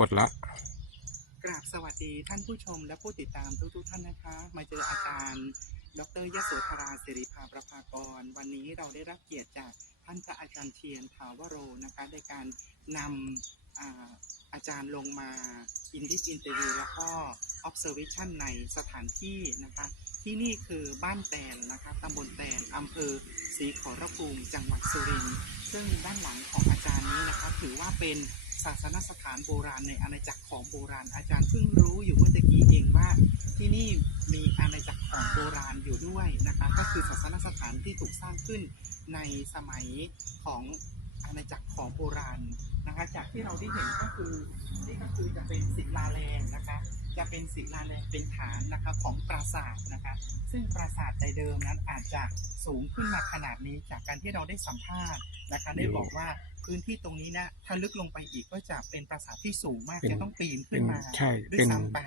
กดละ กราบสวัสดีท่านผู้ชมและผู้ติดตามทุกๆท่านนะคะ มาเจออาจารย์ ดรยโสธราสิริภาประภากร วันนี้เราได้รับเกียรติจากท่านพระอาจารย์เทียนถาวโรนะคะในการนำอาอาจารย์ลงมาอินดิสอินเตอร์วิวแล้วก็ observation ในสถานที่นะคะ ที่นี่คือบ้านแตนนะคะตำบลแตนอำเภอศรีขอรภูมิจังหวัดสุรินทร์ซึ่งด้านหลังของอาจารย์นี้นะคะถือว่าเป็น ศาสนสถานโบราณในอาณาจักรของโบราณ อาจารย์เพิ่งรู้อยู่เมื่อตะกี้เองว่าที่นี่มีอาณาจักรของโบราณอยู่ด้วยนะคะ ก็คือศาสนสถานที่ถูกสร้างขึ้นในสมัยของอาณาจักรของโบราณนะคะ จากที่เราได้เห็นก็คือนี่ก็คือจะเป็นศิลาแรงนะคะ จะเป็นศิลาแรงเป็นฐานนะคะของปราสาทนะคะซึ่งปราสาทในเดิมนั้นอาจจะสูงขึ้นมาขนาดนี้จากการที่เราได้สัมภาษณ์นะคะได้บอกว่าพื้นที่ตรงนี้นะถ้าลึกลงไปอีกก็จะเป็นปราสาทที่สูงมากเป็นจะต้องปีนเป็ขึ้นนมาใช่ด้วยเป็นซ้ำไป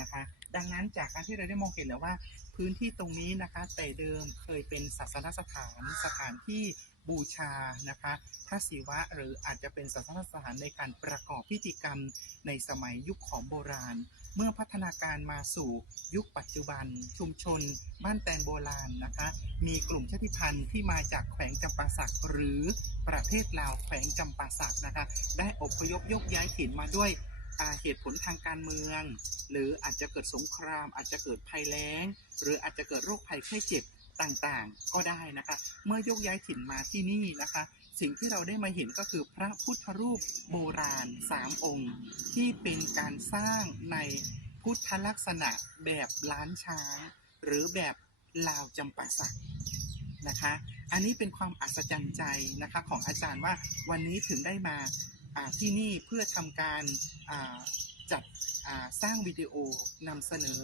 นะคะดังนั้นจากการที่เราได้มองเห็นแล้วว่า พื้นที่ตรงนี้นะคะแต่เดิมเคยเป็นศาสนสถานสถานที่ บูชานะคะพระศิวะหรืออาจจะเป็นศาสนสถานในการประกอบพิธีกรรมในสมัยยุคของโบราณ เมื่อพัฒนาการมาสู่ยุคปัจจุบัน ชุมชน บ้านแตนโบราณนะคะมีกลุ่มชาติพันธุ์ที่มาจากแขวงจำปาสักหรือประเทศลาวแขวงจำปาสักนะคะได้อพยพยกย้ายถิ่นมาด้วยเหตุผลทางการเมือง หรืออาจจะเกิดสงคราม อาจจะเกิดภัยแล้ง หรืออาจจะเกิดโรคภัยไข้เจ็บ ต่างๆ ก็ได้นะคะ เมื่อยกย้ายถิ่นมาที่นี่นะคะ สิ่งที่เราได้มาเห็นก็คือพระพุทธรูปโบราณสามองค์ ที่เป็นการสร้างในพุทธลักษณะแบบล้านช้าง หรือแบบลาวจำปาสักนะคะ อันนี้เป็นความอัศจรรย์ใจนะคะของอาจารย์ว่าวันนี้ถึงได้มาที่นี่เพื่อทำการจัดสร้างวิดีโอนำเสนอ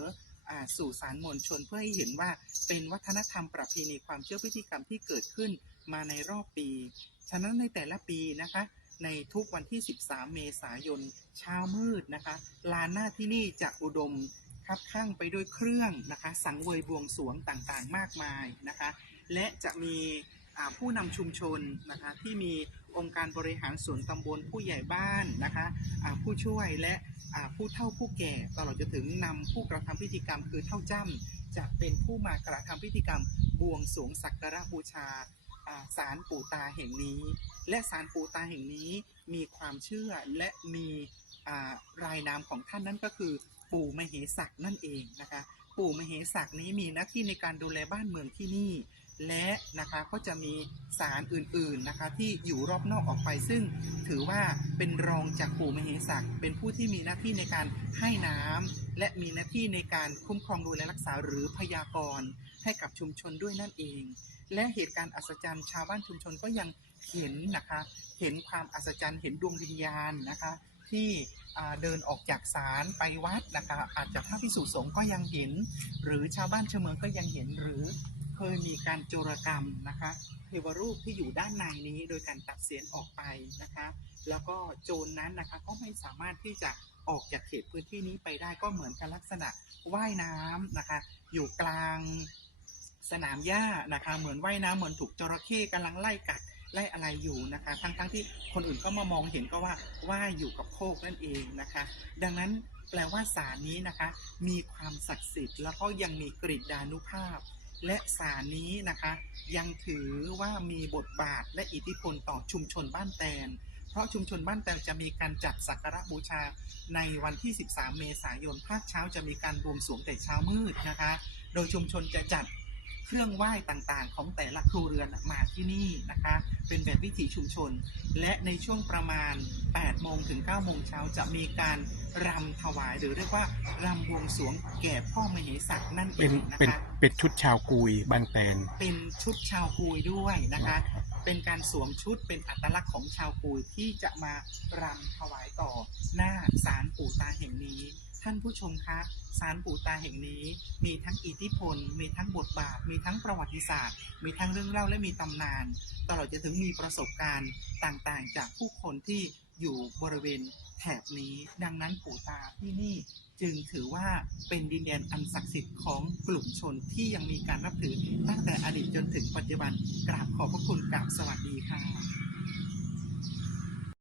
สู่สารมวลชนเพื่อให้เห็นว่าเป็นวัฒนธรรมประเพณีความเชื่อพิธีกรรมที่เกิดขึ้นมาในรอบปี ฉะนั้นในแต่ละปีนะคะ ในทุกวันที่ 13 เมษายนเช้ามืดนะคะลานหน้าที่นี่จะอุดมคับข้างไปด้วยเครื่องนะคะ สังเวยบวงสวงต่างๆ มากมายนะคะ และจะมีผู้นำชุมชนนะคะที่มี องค์การบริหารส่วนตำบลผู้ใหญ่บ้านนะคะผู้ช่วยและผู้เฒ่าผู้แก่ตลอดจนถึงนำผู้กระทำพิธีกรรมคือเท่าจ้ำจะเป็นผู้มากระทำพิธีกรรมบวงสรวงสักการะบูชาอ่าศาลปู่ตาแห่งนี้ และศาลปู่ตาแห่งนี้มีความเชื่อและมีรายนามของท่านนั่นก็คือปู่มเหสักนั่นเองนะคะ ปู่มเหสักนี้มีหน้าที่ในการดูแลบ้านเมืองที่นี่ และนะคะก็จะมีสารอื่นๆนะคะที่อยู่รอบนอกออกไป ซึ่งถือว่าเป็นรองจากปู่มเหสักเป็นผู้ที่มีหน้าที่ในการให้น้ำและมีหน้าที่ในการคุ้มครองดูแลรักษาหรือพยากรณ์ให้กับชุมชนด้วยนั่นเอง และเหตุการณ์อัศจรรย์ชาวบ้านชุมชนก็ยังเห็นนะคะเห็นความอัศจรรย์เห็นดวงวิญญาณนะคะที่เดินออกจากศาลไปวัดนะคะอาจจะพระพิสุสงฆ์ก็ยังเห็น หรือชาวบ้านชาวเมืองก็ยังเห็นหรือ ยมีการโจรกรรมนะคะเทวรูปที่อยู่ด้านในนี้โดยการตัดเสียนออกไปนะคะ แล้วก็โจรนั้นนะคะก็ไม่สามารถที่จะออกจากเขตพื้นที่นี้ไปได้ก็เหมือนกันลักษณะว่ายน้ำนะคะ อยู่กลางสนามหญ้านะคะ เหมือนว่ายน้ำเหมือนถูกจระเข้กำลังไล่กัดไล่อะไรอยู่นะคะ ทั้งทั้งที่คนอื่นก็มามองเห็นก็ว่าว่ายอยู่กับโคกนั่นเองนะคะ ดังนั้นแปลว่าสารนี้นะคะ มีความศักดิ์สิทธิ์แล้วก็ยังมีกริดานุภาพ และสารนี้นะคะ ยังถือว่ามีบทบาทและอิทธิพลต่อชุมชนบ้านแตน เพราะชุมชนบ้านแตนจะมีการจัดสักการะบูชา ในวันที่ 13 เมษายนภาคเช้าจะมีการบวงสรวงแต่เช้ามืดนะคะ โดยชุมชนจะจัด เครื่องไหว้ต่างๆ ของแต่ละครัวเรือนมาที่นี่นะคะ เป็นแบบวิถีชุมชน และในช่วงประมาณ 8 โมงถึง 9 โมงเช้าจะมีการรำถวายหรือเรียกว่ารำบวงสรวงแก่พ่อมเหสักนั่นเอเป็นงนะเป็นคะเป็นชุดชาวกุยบ้านแตนเป็นชุดชาวกุยด้วยนะคะ เป็นการสวมชุดเป็นอัตลักษณ์ของชาวกุยที่จะมารำถวายต่อหน้าศาลปู่ตาแห่งนี้ ท่านผู้ชมคะศาลปู่ตาแห่งนี้ มีทั้งอิทธิพล มีทั้งบทบาท มีทั้งประวัติศาสตร์ มีทั้งเรื่องเล่าและมีตำนาน ตลอดจะถึงมีประสบการณ์ต่างๆ จากผู้คนที่ อยู่บริเวณแถบนี้ ดังนั้นปู่ตาที่นี่จึงถือว่าเป็นดินแดนอันศักดิ์สิทธิ์ของกลุ่มชนที่ยังมีการนับถือตั้งแต่อดีตจนถึงปัจจุบันกราบขอบพระคุณกราบสวัสดีค่ะ